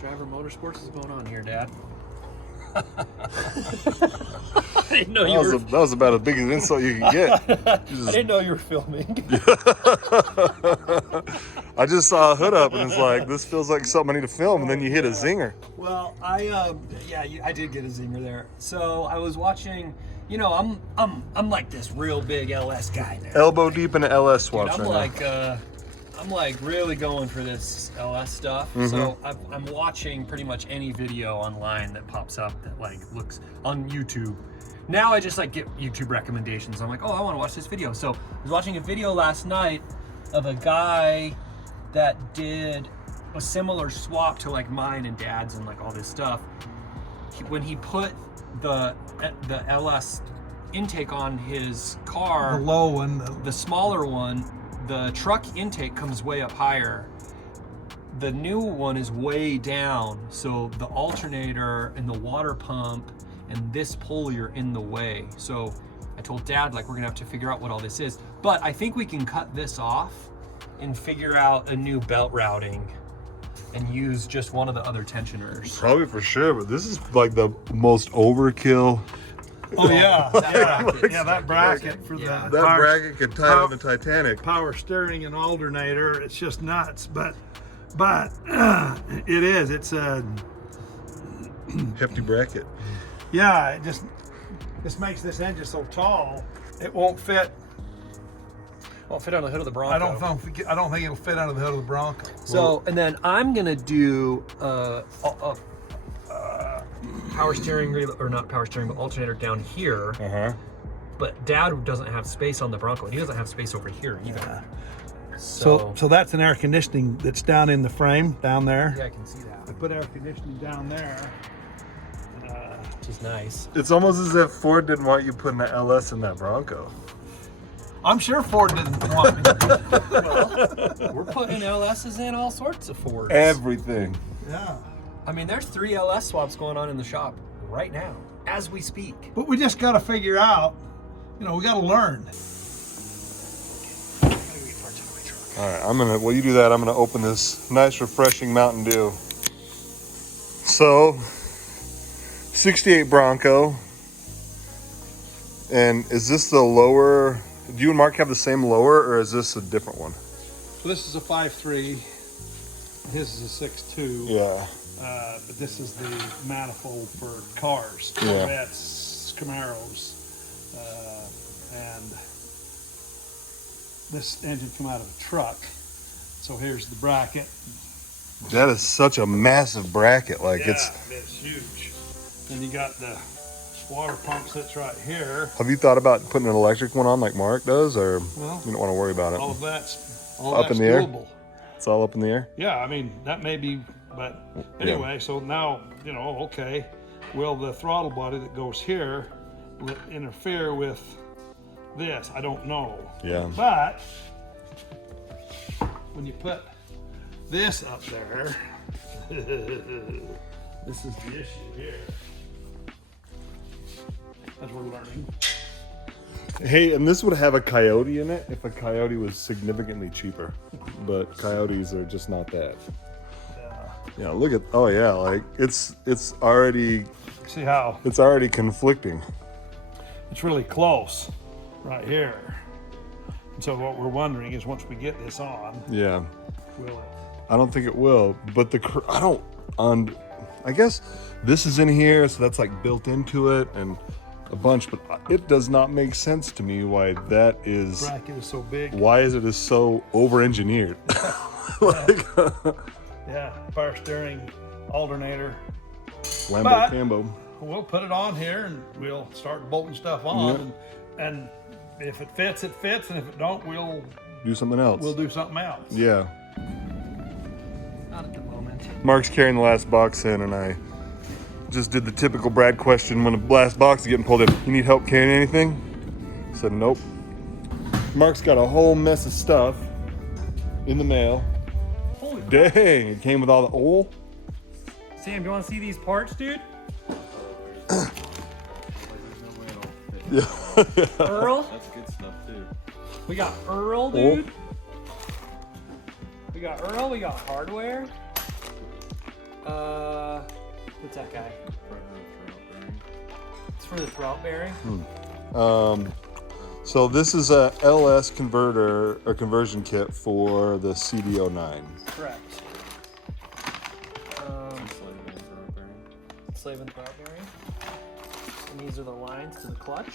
Driver Motorsports is going on here, Dad? I didn't know that was about as big an insult you could get. I didn't know you were filming. I just saw a hood up and it's like, this feels like something I need to film, and then you hit a zinger. Well, I did get a zinger there. So I was watching. You know, I'm like this real big LS guy now. Elbow deep in the LS swaps Dude, right now. I'm like really going for this LS stuff. So I'm watching pretty much any video online that pops up that like looks on YouTube. Now I just like get YouTube recommendations. I'm like, oh, I want to watch this video. So I was watching a video last night of a guy that did a similar swap to like mine and Dad's and like all this stuff. When he put the LS intake on his car, the low one, the smaller one, the truck intake comes way up higher. The new one is way down, so the alternator and the water pump and this pulley are in the way. So I told Dad, like, we're gonna have to figure out what all this is. But I think we can cut this off and figure out a new belt routing and use just one of the other tensioners. Probably for sure, but this is like the most overkill. oh yeah, that bracket for That bracket could tie on the Titanic. Power steering and alternator, it's just nuts. But it's a Hefty bracket. yeah. It just makes this engine so tall, it won't fit. Won't fit on the hood of the Bronco. I don't think it'll fit under the hood of the Bronco. So, and then I'm gonna do power steering, or not power steering, but alternator down here. But Dad doesn't have space on the Bronco, and he doesn't have space over here either. Yeah. So that's an air conditioning that's down in the frame down there. Yeah, I can see that. I put air conditioning down there. Which is nice. It's almost as if Ford didn't want you putting the LS in that Bronco. I'm sure Ford didn't want me. Well, we're putting LSs in all sorts of Fords. Everything. Yeah. I mean, there's 3 LS swaps going on in the shop right now, as we speak. But we just got to figure out, we got to learn. All right, while you do that, I'm gonna open this nice, refreshing Mountain Dew. So, 68 Bronco. And is this the lower? Do you and Mark have the same lower, or is this a different one? So this is a 5.3. His is a 6.2. Yeah. But this is the manifold for cars, Yeah. Corvettes, Camaros, and this engine come out of a truck. So here's the bracket. That is such a massive bracket. Like It's huge. Then you got the water pump sits right here. Have you thought about putting an electric one on like Mark does, or Well, you don't want to worry about it? all that's Up in the air? doable. It's all up in the air. Yeah, I mean, that may be, but anyway, so now, okay, will the throttle body that goes here interfere with this? I don't know. Yeah. But when you put this up there, this is the issue here. As we're learning. Hey, and this would have a Coyote in it if a Coyote was significantly cheaper, but Coyotes are just not that. Yeah, look at, oh yeah, like it's already, See how it's already conflicting. it's really close right here. And so what we're wondering is once we get this on, Yeah, will it? I don't think it will, but I guess this is in here, so that's like built into it and a bunch, but it does not make sense to me why that is, Bracket is so big. why is it so over-engineered? Yeah, power steering, alternator. Lambo But- Cambo. We'll put it on here and we'll start bolting stuff on. And if it fits, it fits. And if it don't, we'll Do something else. do something else. Yeah. Not at the moment. Mark's carrying the last box in, and I just did the typical Brad question when the last box is getting pulled in. You need help carrying anything? I said nope. Mark's got a whole mess of stuff in the mail. Holy Dang, it came with all the oil. Sam, do you want to see these parts, dude? Yeah. Earl? That's good stuff too. We got Earl, Oh. dude. We got Earl, we got hardware. What's that guy? It's for the throat bearing. So this is a LS converter or conversion kit for the CD09. Correct. Slave and throat bearing. And these are the lines to the clutch.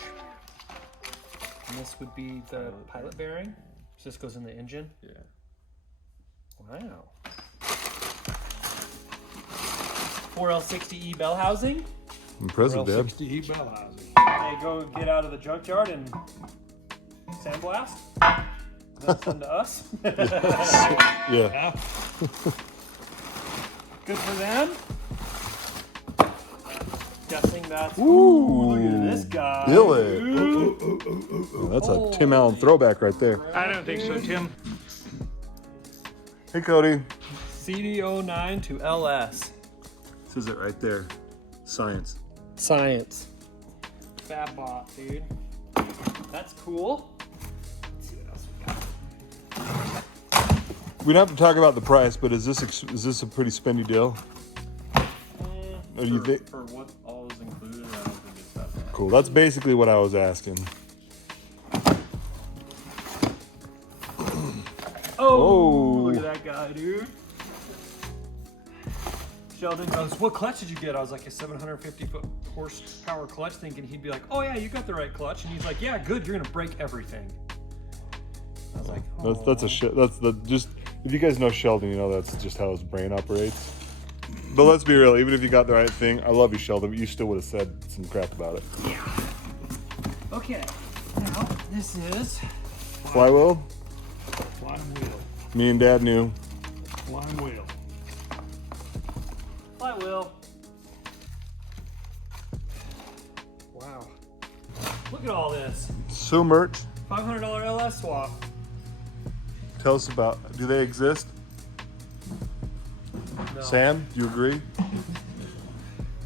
And this would be the pilot bearing. So this goes in the engine. Yeah. Wow. 4L60E bell housing. Impressive, Dad. 60 bell housing. They go get out of the junkyard and sandblast. Then send to us. Yeah. Yeah. Good for them. Guessing that's. Ooh, Look at this guy. Billy. dude. Oh, that's a Tim Allen throwback right there. I don't think so, Tim. Hey, Cody. CD09 to LS. Says it right there. Science. Science. Fab bot, dude. That's cool. Let's see what else we got. We don't have to talk about the price, but is this a pretty spendy deal? Or do you think? For what all is included, I don't think it's that bad. Cool. That's basically what I was asking. Oh, look at that guy, dude. Sheldon goes, what clutch did you get? I was like, a 750 horsepower clutch, thinking he'd be like, oh yeah, you got the right clutch. And he's like, yeah, good, you're gonna break everything. I was like, oh. That's a shit. That's the just. If you guys know Sheldon, you know that's just how his brain operates. But let's be real. Even if you got the right thing, I love you, Sheldon, but you still would have said some crap about it. Yeah. Okay, now this is Flywheel. Flying wheel. Me and Dad knew. Flying wheel. flywheel. Wow. Look at all this. So merch. $500 LS swap. Tell us about. Do they exist? No. Sam, do you agree?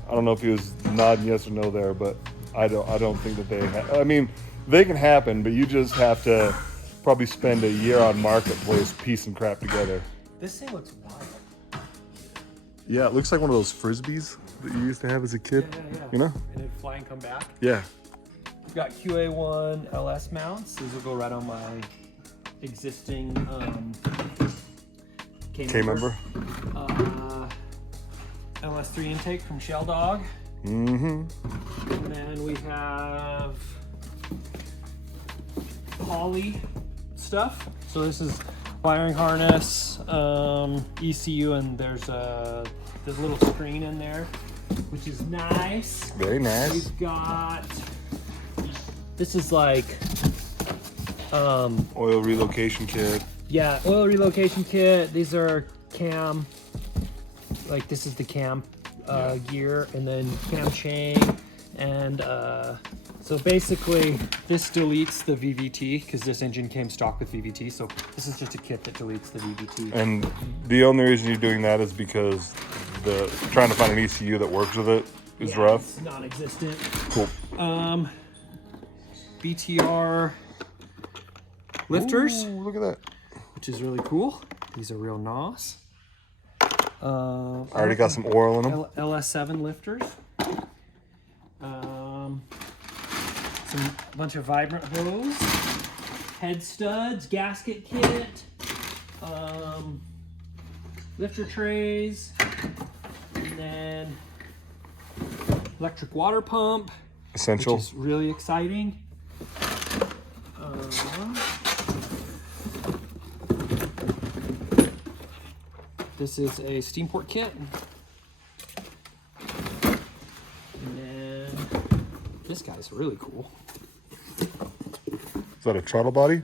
I don't know if he was nodding yes or no there, but I don't think that they. I mean, they can happen, but you just have to probably spend a year on marketplace piecing crap together. This thing looks wild. Yeah, it looks like one of those frisbees that you used to have as a kid. Yeah. You know? And it'd fly and come back. Yeah. We've got QA1 LS mounts. These will go right on my existing K-member. LS3 intake from Shell Dog. Mm-hmm. And then we have poly stuff. So this is wiring harness, ECU, and there's a little screen in there, which is nice. Very nice. We've got, this is like, Oil relocation kit. yeah, oil relocation kit. These are cam, like this is the cam gear, and then cam chain, and so basically this deletes the VVT because this engine came stock with VVT. So this is just a kit that deletes the VVT. And the only reason you're doing that is because trying to find an ECU that works with it is Yeah, rough. It's non-existent. Cool. BTR lifters, Ooh, look at that. which is really cool. These are real NOS. I already got some oil in them. LS7 lifters. Some bunch of vibrant hose, head studs, gasket kit, lifter trays, and then electric water pump, Essential. which is really exciting. This is a steam port kit. And then this guy's really cool. Is that a throttle body?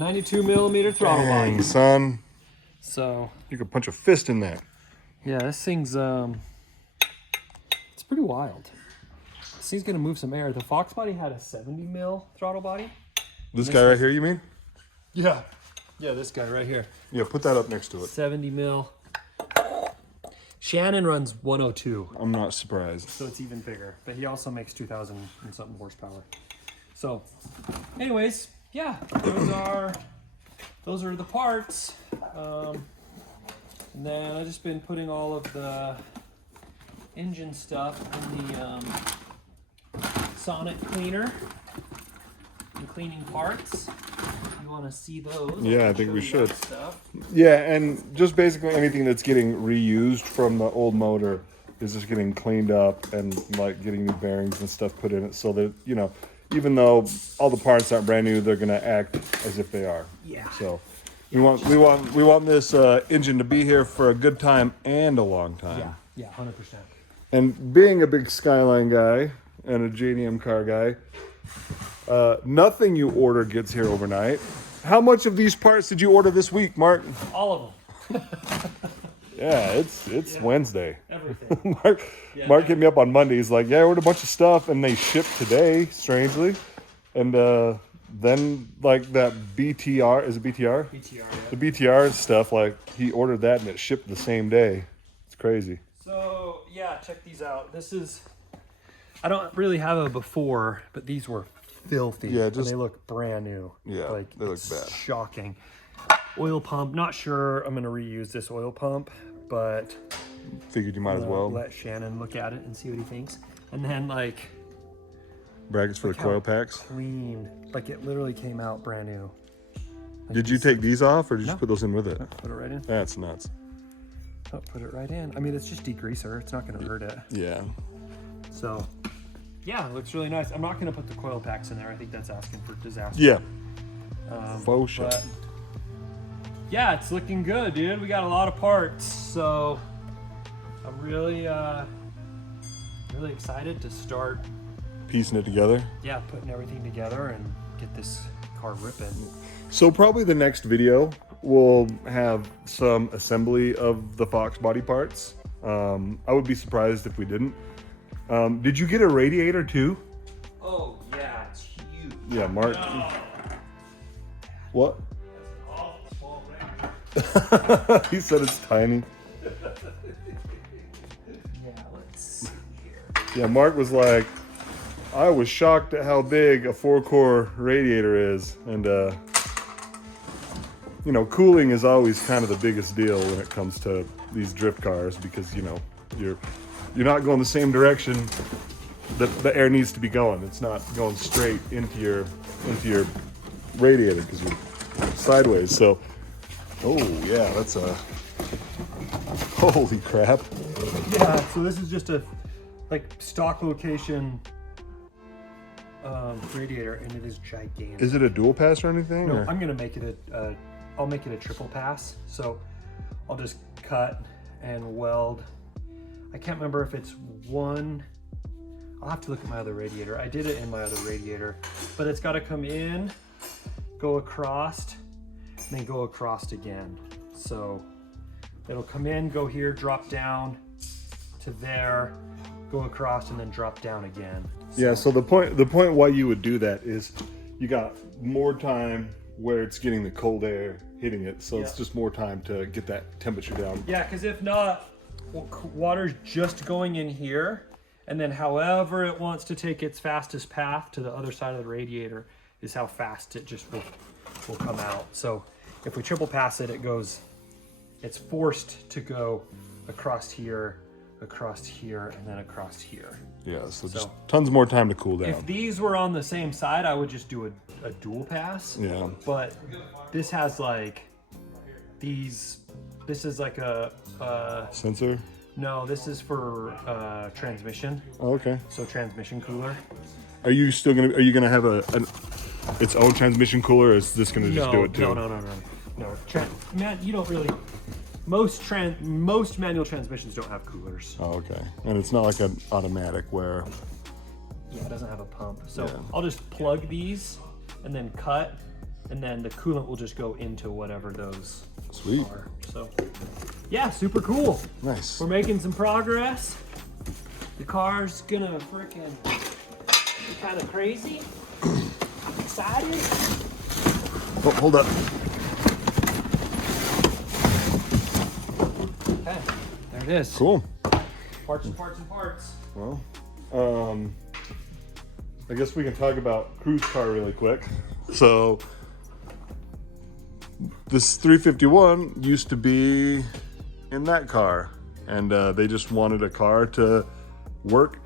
92 millimeter throttle Dang, body. son. So You could punch a fist in that. yeah, this thing's it's pretty wild. This thing's gonna move some air. The Foxbody had a 70 mil throttle body. This guy right here, you mean? Yeah. Yeah, this guy right here. Yeah, put that up next to it. 70 mil. Shannon runs 102, I'm not surprised. so it's even bigger. But he also makes 2,000 and something horsepower. So, anyways, yeah, those are the parts. And then I've just been putting all of the engine stuff in the Sonic cleaner and cleaning parts. You want to see those? Yeah, I think we should. Stuff. Yeah, and just basically anything that's getting reused from the old motor is just getting cleaned up and like getting new bearings and stuff put in it, so that, you know, even though all the parts aren't brand new, they're gonna act as if they are. Yeah. So we want this engine to be here for a good time and a long time. Yeah, 100%. And being a big Skyline guy and a JDM car guy, nothing you order gets here overnight. How much of these parts did you order this week, Mark? All of them. Yeah, it's Wednesday. Everything. Mark hit me up on Monday. He's like, yeah, I ordered a bunch of stuff, and they shipped today, strangely. And then, like, that BTR, is it BTR? BTR, yeah. The BTR stuff, like, he ordered that, and it shipped the same day. It's crazy. So, yeah, check these out. This is, I don't really have a before, but these were filthy. Yeah, and just, they look brand new. Yeah, like, they look it's bad. Shocking. Oil pump, not sure I'm going to reuse this oil pump, but Figured you might as well. let Shannon look at it and see what he thinks. And then, like, Brackets for the coil packs. clean. Like, it literally came out brand new. Like, Did you take these off, or did you No. just put those in with it? Put it right in. That's nuts. Oh, put it right in. I mean, it's just degreaser. It's not going to hurt it. Yeah. So, yeah, it looks really nice. I'm not going to put the coil packs in there. I think that's asking for disaster. Yeah. Faux sure. Yeah, it's looking good, dude. We got a lot of parts, so I'm really excited to start. Piecing it together. Yeah, putting everything together and get this car ripping. So probably the next video will have some assembly of the Foxbody parts. I would be surprised if we didn't. Did you get a radiator too? Oh yeah, it's huge. Yeah, Mark. No. What? Small He said it's tiny. Yeah, let's see here. Yeah, Mark was like, I was shocked at how big a 4-core radiator is, and you know, cooling is always kind of the biggest deal when it comes to these drift cars, because you know you're not going the same direction that the air needs to be going. It's not going straight into your radiator because you're sideways. So, oh yeah, that's a holy crap. Yeah, so this is just a like stock location radiator, and it is gigantic. Is it a dual pass or anything? No, or? I'm gonna make it I'll make it a triple pass. So I'll just cut and weld. I can't remember if it's one. I'll have to look at my other radiator. I did it in my other radiator, but it's got to come in, go across, and then go across again. So it'll come in, go here, drop down to there, go across, and then drop down again. Yeah, so the point why you would do that is you got more time where it's getting the cold air hitting it, so it's just more time to get that temperature down. Yeah, because if not, water's just going in here, and then however it wants to take its fastest path to the other side of the radiator is how fast it just will come out. So if we triple pass it, it's forced to go across here, and then across here. Yeah, so just tons more time to cool down. If these were on the same side, I would just do a dual pass. Yeah. But this has like these. This is like a Sensor? no. This is for transmission. Oh, okay. So transmission cooler. Are you gonna have its own transmission cooler, or is this gonna just do it too? No. Man, you don't really. Most manual transmissions don't have coolers. Oh, okay. And it's not like an automatic where. Yeah, it doesn't have a pump. So Yeah. I'll just plug these and then cut, and then the coolant will just go into whatever those Sweet. are. So yeah, super cool. Nice. We're making some progress. The car's gonna freaking be kind of crazy. I'm excited. Oh, hold up. Okay, there it is. Cool. Parts and parts and parts. Well, I guess we can talk about cruise car really quick. So this 351 used to be in that car, and they just wanted a car to work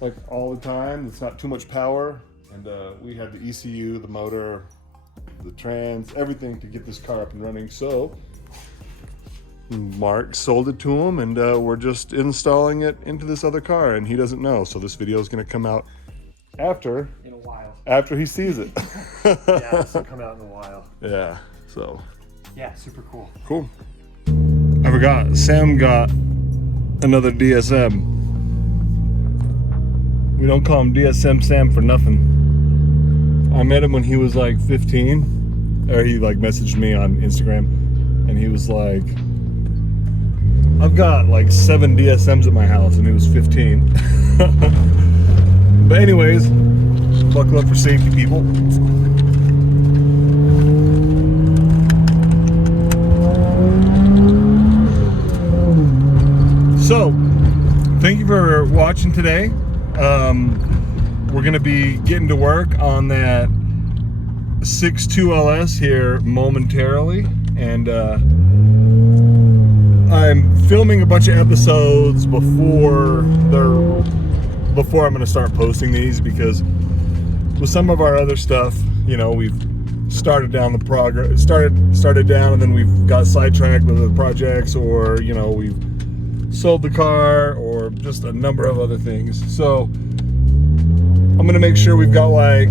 like all the time. It's not too much power, and we had the ECU, the motor, the trans, everything to get this car up and running. So Mark sold it to him, and we're just installing it into this other car, and he doesn't know. So this video is going to come out after In a while. after he sees it. Yeah, this will come out in a while. Yeah, so Yeah, super cool. cool. I forgot, Sam got another DSM. We don't call him DSM Sam for nothing. I met him when he was like 15, or he like messaged me on Instagram, and he was like, I've got like 7 DSMs at my house, and he was 15. But anyways, buckle up for safety, people. So, thank you for watching today. We're gonna be getting to work on that 6.2 LS here momentarily, and I'm filming a bunch of episodes before I'm gonna start posting these, because with some of our other stuff, you know, we've started down the progress, started down, and then we've got sidetracked with other projects, or you know, we've sold the car, or just a number of other things. So I'm gonna make sure we've got like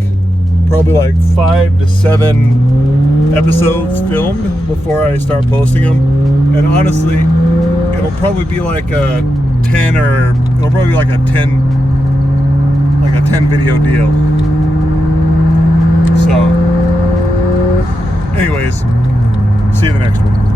probably like 5 to 7 episodes filmed before I start posting them. And honestly, it'll probably be like a 10 video deal. So anyways, see you in the next one.